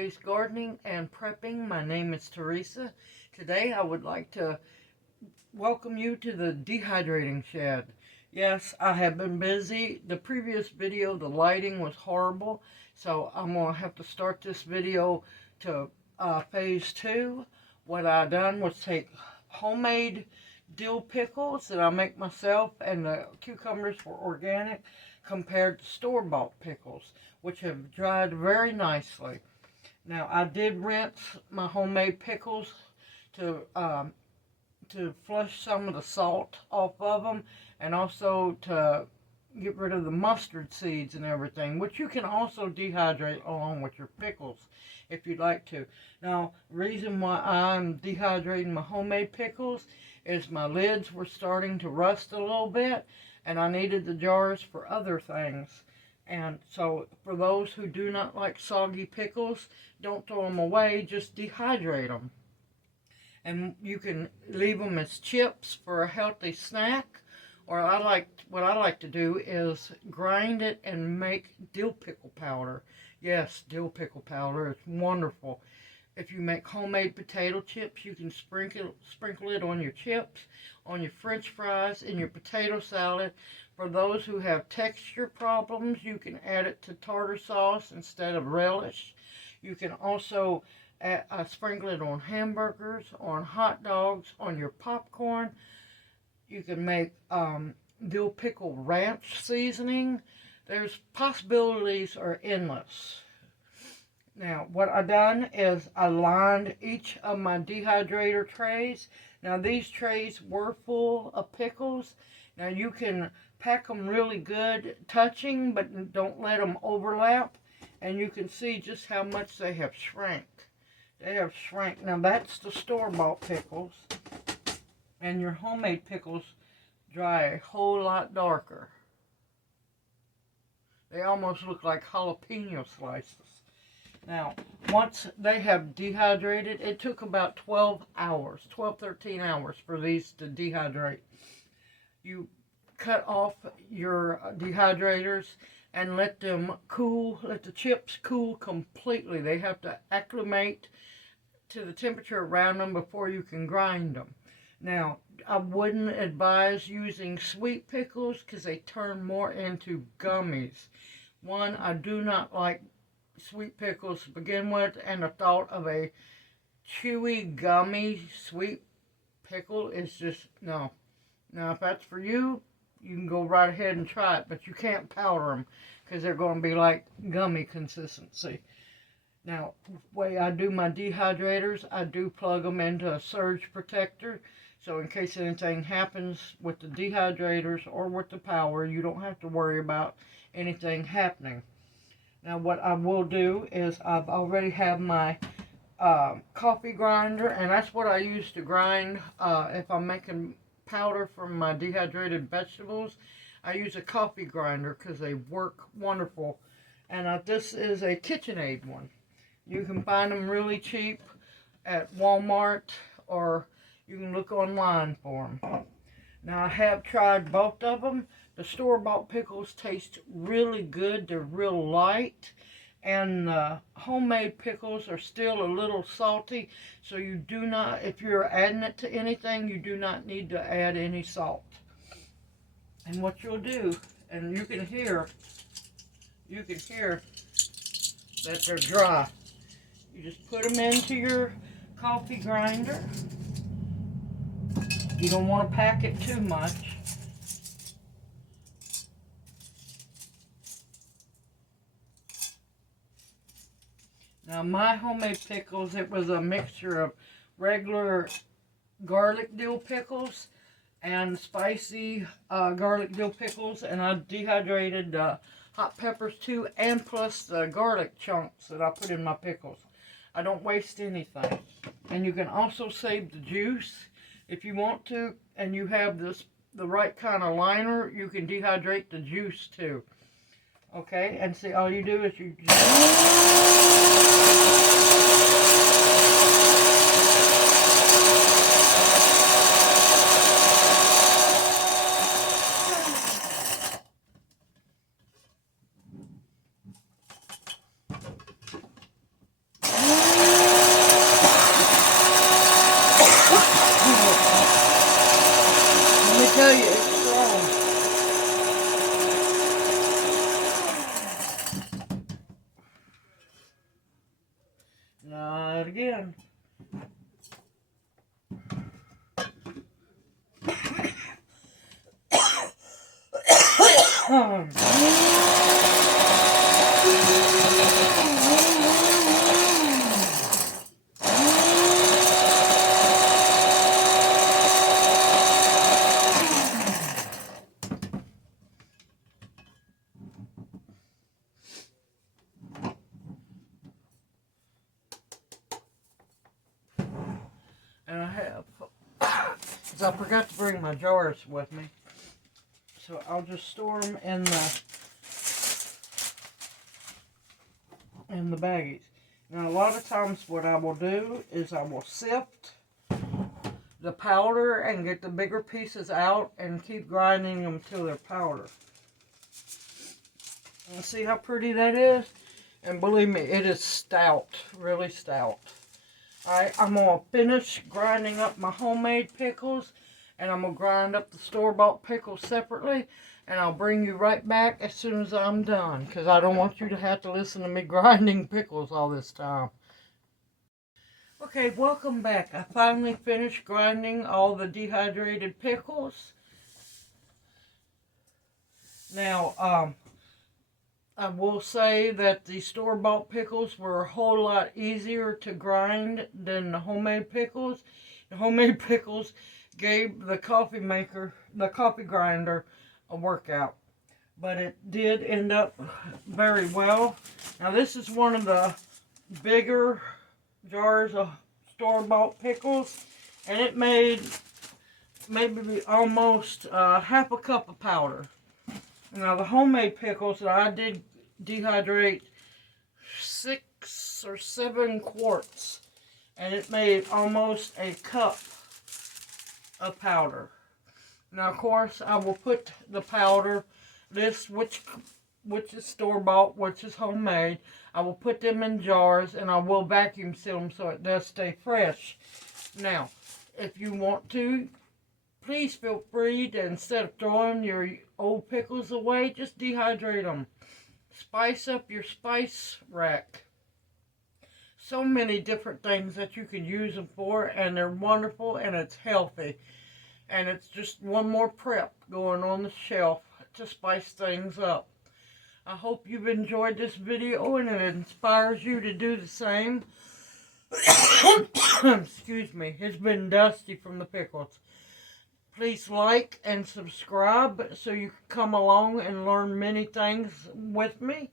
always gardening and prepping. My name is Teresa. Today I would like to welcome you to the dehydrating shed. Yes, I have been busy. The previous video, the lighting was horrible, so I'm going to have to start this video to phase 2. What I done was take homemade dill pickles that I make myself, and the cucumbers were organic compared to store-bought pickles, which have dried very nicely. Now, I did rinse my homemade pickles to flush some of the salt off of them, and also to get rid of the mustard seeds and everything, which you can also dehydrate along with your pickles if you'd like to. Now, the reason why I'm dehydrating my homemade pickles is my lids were starting to rust a little bit, and I needed the jars for other things. And so for those who do not like soggy pickles, don't throw them away, just dehydrate them. And you can leave them as chips for a healthy snack, or what I like to do is grind it and make dill pickle powder. Yes, dill pickle powder is wonderful. If you make homemade potato chips, you can sprinkle it on your chips, on your french fries, in your potato salad. For those who have texture problems, you can add it to tartar sauce instead of relish. You can also sprinkle it on hamburgers, on hot dogs, on your popcorn. You can make dill pickle ranch seasoning. There's possibilities are endless. Now, what I done is I lined each of my dehydrator trays. Now, these trays were full of pickles. Now, you can pack them really good touching, but don't let them overlap. And you can see just how much they have shrank. They have shrank. Now, that's the store-bought pickles. And your homemade pickles dry a whole lot darker. They almost look like jalapeno slices. Now, once they have dehydrated, it took about 12 hours, 13 hours for these to dehydrate. You cut off your dehydrators and let them cool, let the chips cool completely. They have to acclimate to the temperature around them before you can grind them. Now, I wouldn't advise using sweet pickles because they turn more into gummies. One, I do not like sweet pickles to begin with, and the thought of a chewy, gummy, sweet pickle is just, no. Now, if that's for you, you can go right ahead and try it, but you can't powder them because they're going to be like gummy consistency. Now, the way I do my dehydrators, I do plug them into a surge protector, so in case anything happens with the dehydrators or with the power, you don't have to worry about anything happening. Now, what I will do is I've already have my coffee grinder, and that's what I use to grind if I'm making powder from my dehydrated vegetables. I use a coffee grinder because they work wonderful. And this is a KitchenAid one. You can find them really cheap at Walmart, or you can look online for them. Now, I have tried both of them. The store-bought pickles taste really good. They're real light. And the homemade pickles are still a little salty. So you do not, if you're adding it to anything, you do not need to add any salt. And what you'll do, and you can hear that they're dry. You just put them into your coffee grinder. You don't want to pack it too much. Now, my homemade pickles, it was a mixture of regular garlic dill pickles and spicy garlic dill pickles, and I dehydrated hot peppers too, and plus the garlic chunks that I put in my pickles. I don't waste anything. And you can also save the juice if you want to, and you have the right kind of liner, you can dehydrate the juice too. Okay, and see, all you do is you Not again. And I have, because I forgot to bring my jars with me, so I'll just store them in the baggies. Now, a lot of times what I will do is I will sift the powder and get the bigger pieces out and keep grinding them till they're powder. And see how pretty that is? And believe me, it is stout, really stout. Alright, I'm going to finish grinding up my homemade pickles, and I'm going to grind up the store-bought pickles separately, and I'll bring you right back as soon as I'm done, because I don't want you to have to listen to me grinding pickles all this time. Okay, welcome back. I finally finished grinding all the dehydrated pickles. Now, I will say that the store-bought pickles were a whole lot easier to grind than the homemade pickles. The homemade pickles gave the coffee grinder, a workout. But it did end up very well. Now, this is one of the bigger jars of store-bought pickles, and it made maybe almost half a cup of powder. Now, the homemade pickles that I did dehydrate 6 or 7 quarts, and it made almost a cup of powder. Now, of course, I will put the powder, which is store-bought, which is homemade, I will put them in jars, and I will vacuum seal them so it does stay fresh. Now, if you want to, please feel free to, instead of throwing your old pickles away, just dehydrate them. Spice up your spice rack. So many different things that you can use them for, and they're wonderful, and it's healthy. And it's just one more prep going on the shelf to spice things up. I hope you've enjoyed this video and it inspires you to do the same. Excuse me, it's been dusty from the pickles. Please like and subscribe so you can come along and learn many things with me.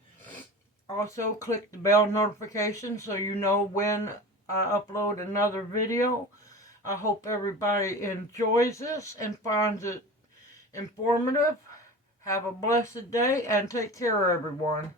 Also, click the bell notification so you know when I upload another video. I hope everybody enjoys this and finds it informative. Have a blessed day and take care, everyone.